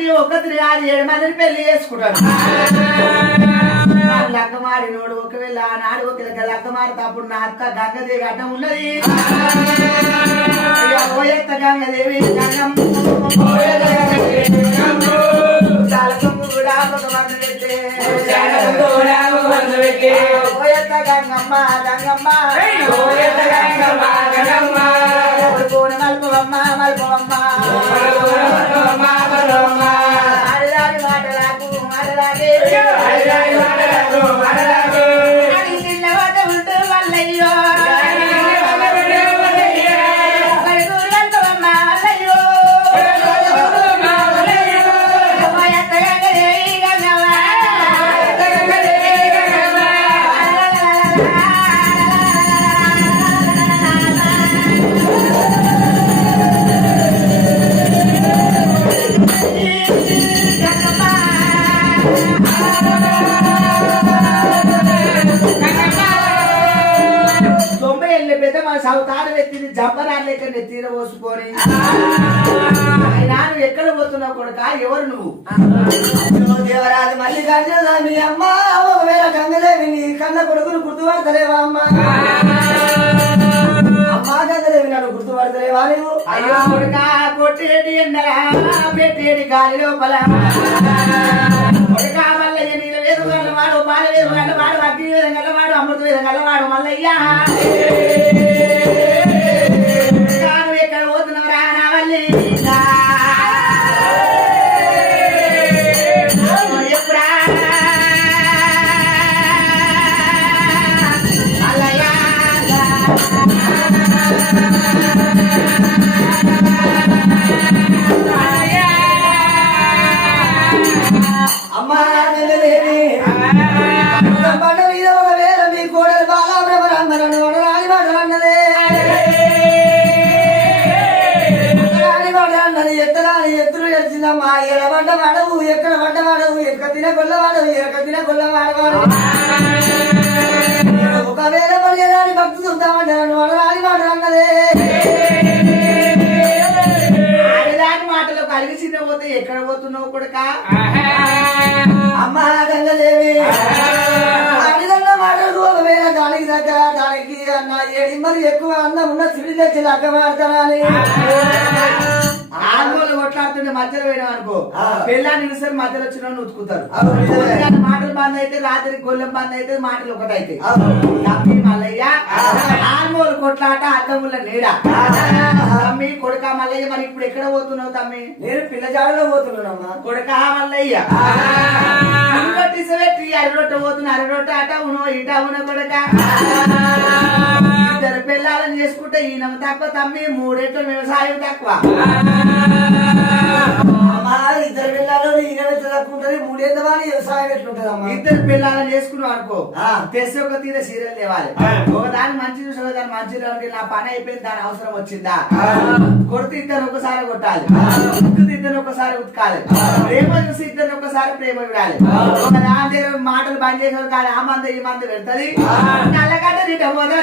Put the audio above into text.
ఒకటి ఒకటి కాదు 7 మందిని పెళ్లి చేసుకుంటాడు. లక్కమారినోడు ఒకవేళ ఆనాడు ఒక లక్కమారితే అప్పుడు నా అత్త గంగదేవి అడ్డం ఉన్నది. ఓయత్త గంగదేవి కూడా ఓయత్త గంగమ్మ గంగమ్మ మల్పవమ్మ మల్పవమ్మ ఆడదాని మాటలకు ఆడదాని చిన్నవాట ఉంటూ వల్లయ్యో తాడు ఎత్తింది జంపరాలు లెక్క నెత్తిన పోసుకొని ఆయన నువ్వు ఎక్కడ పోతున్నావు కొడుక ఎవరు నువ్వు దేవరాజు మళ్ళీ కంటే మీ అమ్మ ఒకవేళ గంగదేవి నీ కన్న కొడుకును గుర్తుపడతలేవా అమ్మ అమ్మ గంగదేవి నన్ను గుర్తుపడతలేవా నువ్వు అయ్యో కొడుక కొట్టేటి ఎండలా పెట్టేటి గాలి లోపల కొడుక మల్లయ్య నీళ్ళ వేరు వాడు బాల వేరు వాడు అగ్ని వేదం గల్లవాడు అమృత వేదం గల్లవాడు మల్లయ్య ఎక్కడ పోతున్నావురా నావల్లి ఎప్పుడా అమ్మా పండ మీద ఒక వేళ మీ కోడలు బాగా బ్రహ్మరామరను వడరాని వాడరన్నదే ఎత్తరాని ఎత్తులు ఎచ్చిందమ్మా ఎడబడ్డ వాడవు ఎక్కడ పడ్డ వాడవు ఎక్క తిన కొల్లవాడవు ఎక్క తిన కొల్లవాడవాడు ఒకవేళ పడిగేదాని భక్తి చూద్దామంటే నన్ను వడరాని వాడరన్నదే ఆడదాని మాటలో కలిగి చిన్న పోతే ఎక్కడ పోతున్నావు కొడుక అమ్మా గంగదేవి ఆడిదన్న మాటలు ఒకవేళ దానికి దగ్గర దానికి అన్న ఏడి మరి ఎక్కువ అన్నం ఉన్న సిడి తెచ్చి లక్క మాడతానని ఆడోళ్ళు కొట్లాడుతుంటే మధ్యలో వేయడం అనుకో పెళ్ళాన్ని నిమిషం మధ్యలో వచ్చిన ఉతుకుతారు మాటలు బంద్ అయితే రాత్రి గొల్లెం బంద్ అయితే మాటలు ఒకటైతే తమ్మి మల్లయ్య ఆడోళ్ళు కొట్లాట అద్దముల నీడ తమ్మి కొడుక మల్లయ్య మరి ఇప్పుడు ఎక్కడ పోతున్నావు తమ్మి నేను పిల్లజాడలో పోతున్నానమ్మా కొడుక మల్లయ్య అరరొట్ట పోతున్నా అరరొట్ట అట ఉనో ఇట ఉన కొడుక ఇద్దరు పిల్లలను చేసుకుంటే ఈయన తక్కువ తమ్మి 3 రెట్లు వ్యవసాయం తక్కువ ఇద్దరు పిల్లలు ఈయన తక్కువ ఉంటది 3 ఏళ్ళ వారి వ్యవసాయం ఎట్లుంటదమ్మా ఇద్దరు పిల్లలను చేసుకున్నావు అనుకో తెసి ఒక తీర సీరియల్ లేవాలి ఒక దాన్ని మంచి చూసి దాన్ని మంచి నా పని అయిపోయింది దాని అవసరం వచ్చిందా కొడుతూ ఇద్దరు ఒకసారి కొట్టాలి ఉతుకుతూ ఇద్దరు ఒకసారి ఉతకాలి ప్రేమ చూసి ఇద్దరు ఒకసారి ప్రేమ విడాలి ఒక దాని దగ్గర మాటలు బంద్ చేసేవారు కానీ ఆ మంద ఈ మంద పెడుతుంది నల్లగడ్డ నీట పోదా